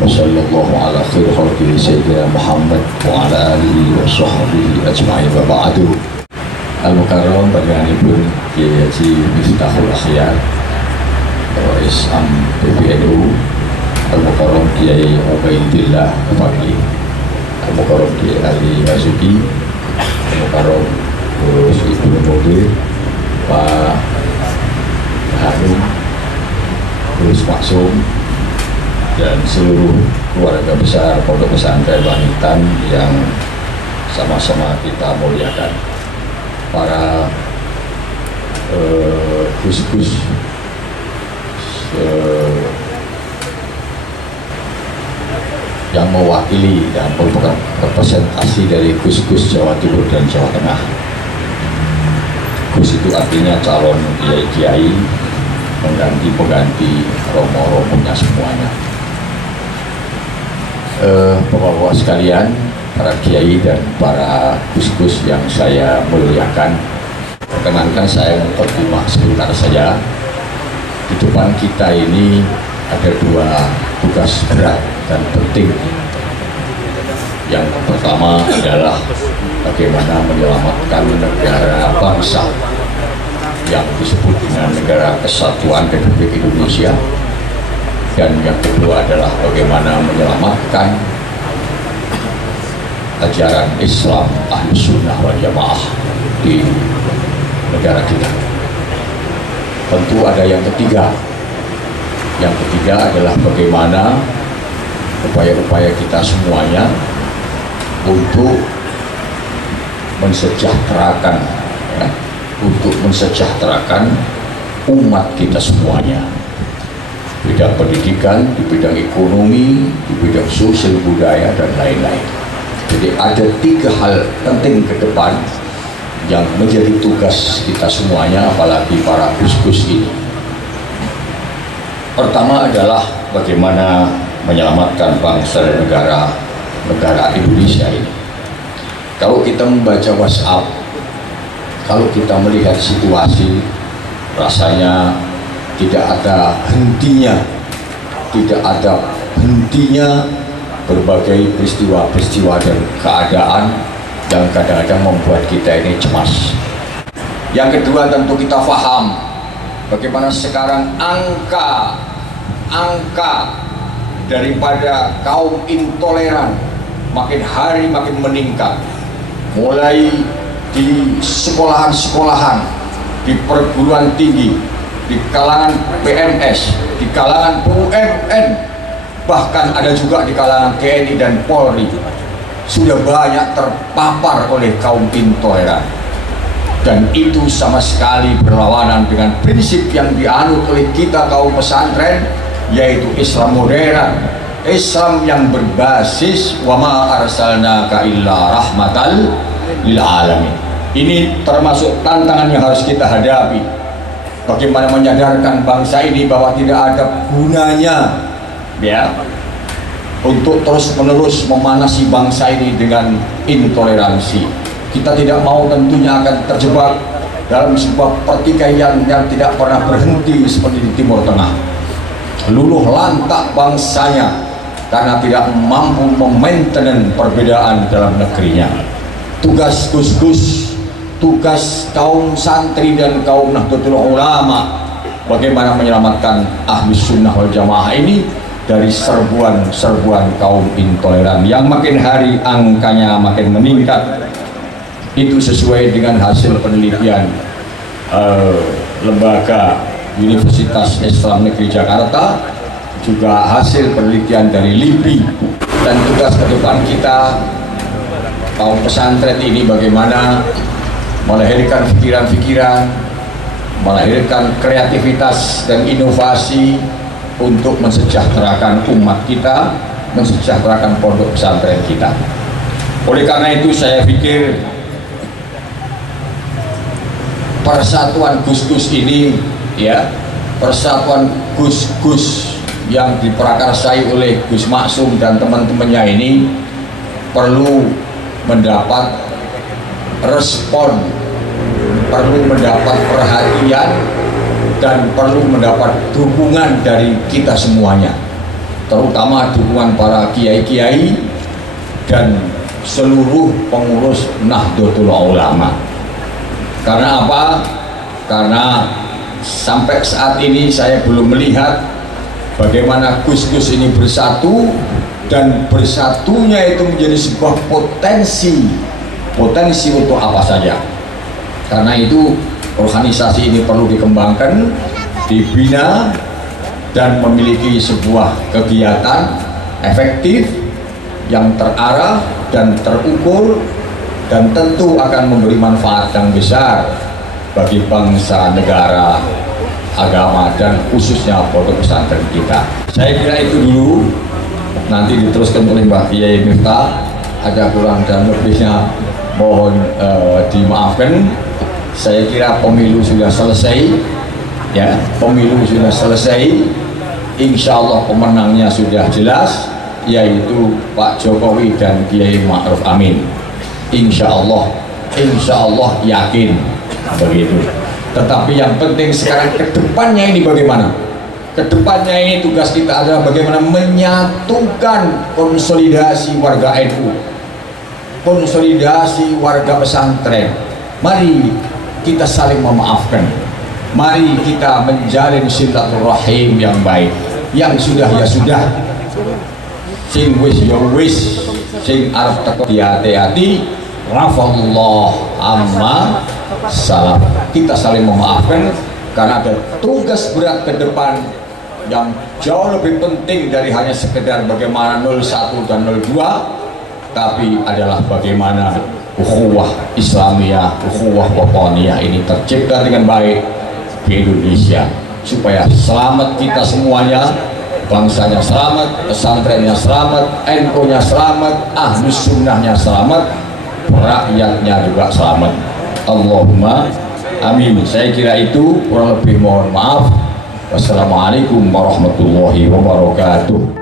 Wassallallahu ala khairi khalqihi sayyidina Muhammad wa ala alihi wa sahbihi ajma'in wa ba'du. Al-Mukarram panjenenganipun Kiai Haji Miftahul Akhyar Rais Am PBNU, Al-Mukarram Kiai Ubaidillah Fadli, Al-Mukarram Kiai Ali Basuki, Al-Mukarram Gus Ibnu Mudir, Pak Hanum, Gus Maksum, dan seluruh keluarga besar Pondok Pesantren Langitan yang sama-sama kita muliakan. Para gus-gus yang mewakili dan merupakan representasi dari gus-gus Jawa Timur dan Jawa Tengah. Gus itu artinya calon kiai-kiai, pengganti romo-romonya semuanya. Bapak-bapak sekalian, para kiai dan para gus-gus yang saya muliakan, perkenankan saya mempertimbang sebentar saja. Di depan kita ini ada dua tugas berat dan penting. Yang pertama adalah bagaimana menyelamatkan negara bangsa yang disebut dengan Negara Kesatuan Republik Indonesia, dan yang kedua adalah bagaimana menyelamatkan ajaran Islam Ahlus Sunnah wal Jamaah di negara kita. Tentu ada yang ketiga. Yang ketiga adalah bagaimana upaya-upaya kita semuanya untuk mensejahterakan, untuk mensejahterakan umat kita semuanya. Di bidang pendidikan, di bidang ekonomi, di bidang sosial budaya, dan lain-lain. Jadi ada tiga hal penting ke depan yang menjadi tugas kita semuanya, apalagi para gus-gus ini. Pertama adalah bagaimana menyelamatkan bangsa dan negara Indonesia ini. Kalau kita membaca WhatsApp, kalau kita melihat situasi, rasanya tidak ada hentinya, berbagai peristiwa-peristiwa dan keadaan yang kadang-kadang membuat kita ini cemas. Yang kedua, tentu kita paham bagaimana sekarang angka daripada kaum intoleran makin hari makin meningkat, mulai di sekolahan-sekolahan, di perguruan tinggi, di kalangan PNS, di kalangan BUMN, bahkan ada juga di kalangan TNI dan Polri, sudah banyak terpapar oleh kaum intoleran. Dan itu sama sekali berlawanan dengan prinsip yang dianut oleh kita kaum pesantren, yaitu Islam modern, Islam yang berbasis wa ma arsalnaka illa rahmatal lil alamin. Ini termasuk tantangan yang harus kita hadapi. Bagaimana menyadarkan bangsa ini bahwa tidak ada gunanya untuk terus-menerus memanasi bangsa ini dengan intoleransi. Kita tidak mau tentunya akan terjebak dalam sebuah pertikaian yang tidak pernah berhenti seperti di Timur Tengah. Luluh lantak bangsanya karena tidak mampu memainten perbedaan dalam negerinya. Tugas gus-gus, tugas kaum santri dan kaum Nahdlatul Ulama, bagaimana menyelamatkan Ahlus Sunnah wal Jamaah ini dari serbuan kaum intoleran yang makin hari angkanya makin meningkat. Itu sesuai dengan hasil penelitian lembaga Universitas Islam Negeri Jakarta, juga hasil penelitian dari LIPI. Dan tugas ke depan kita kaum pesantren ini bagaimana melahirkan pikiran-pikiran, melahirkan kreativitas dan inovasi untuk mensejahterakan umat kita, mensejahterakan pondok pesantren kita. Oleh karena itu saya pikir persatuan gus-gus ini, persatuan gus-gus yang diprakarsai oleh Gus Maksum dan teman-temannya ini perlu mendapat respon, perlu mendapat perhatian, dan perlu mendapat dukungan dari kita semuanya. terutama dukungan para kiai-kiai dan seluruh pengurus Nahdlatul Ulama. Karena apa? Karena sampai saat ini saya belum melihat bagaimana Gus-Gus ini bersatu, dan bersatunya itu menjadi sebuah potensi untuk apa saja. Karena itu organisasi ini perlu dikembangkan, dibina, dan memiliki sebuah kegiatan efektif yang terarah dan terukur, dan tentu akan memberi manfaat yang besar bagi bangsa, negara, agama, dan khususnya pondok pesantren kita. Saya kira itu dulu, nanti diteruskan oleh Mbak Kiai Miftah. Ada kurang dan lebihnya mohon dimaafkan. Saya kira pemilu sudah selesai, ya, pemilu sudah selesai. Insya Allah pemenangnya sudah jelas, yaitu Pak Jokowi dan Kiai Ma'ruf Amin. Insya Allah yakin begitu. Tetapi yang penting sekarang kedepannya ini bagaimana? Kedepannya ini tugas kita adalah bagaimana menyatukan konsolidasi warga NU, konsolidasi warga pesantren. Mari kita saling memaafkan, mari kita menjalin silaturahim yang baik. Yang sudah ya sudah, sing wis ya wis, sing arep teko hati-hati, rafallah amma salam. Kita saling memaafkan karena ada tugas berat ke depan yang jauh lebih penting dari hanya sekedar bagaimana 01 dan 02, tapi adalah bagaimana ukhuwah Islamiyah, ukhuwah wataniyah ini tercipta dengan baik di Indonesia, supaya selamat kita semuanya, bangsanya selamat, pesantrennya selamat, NU-nya selamat, ahlus sunnahnya selamat, rakyatnya juga selamat. Allahumma amin. Saya kira itu, kurang lebih mohon maaf. Wassalamualaikum warahmatullahi wabarakatuh.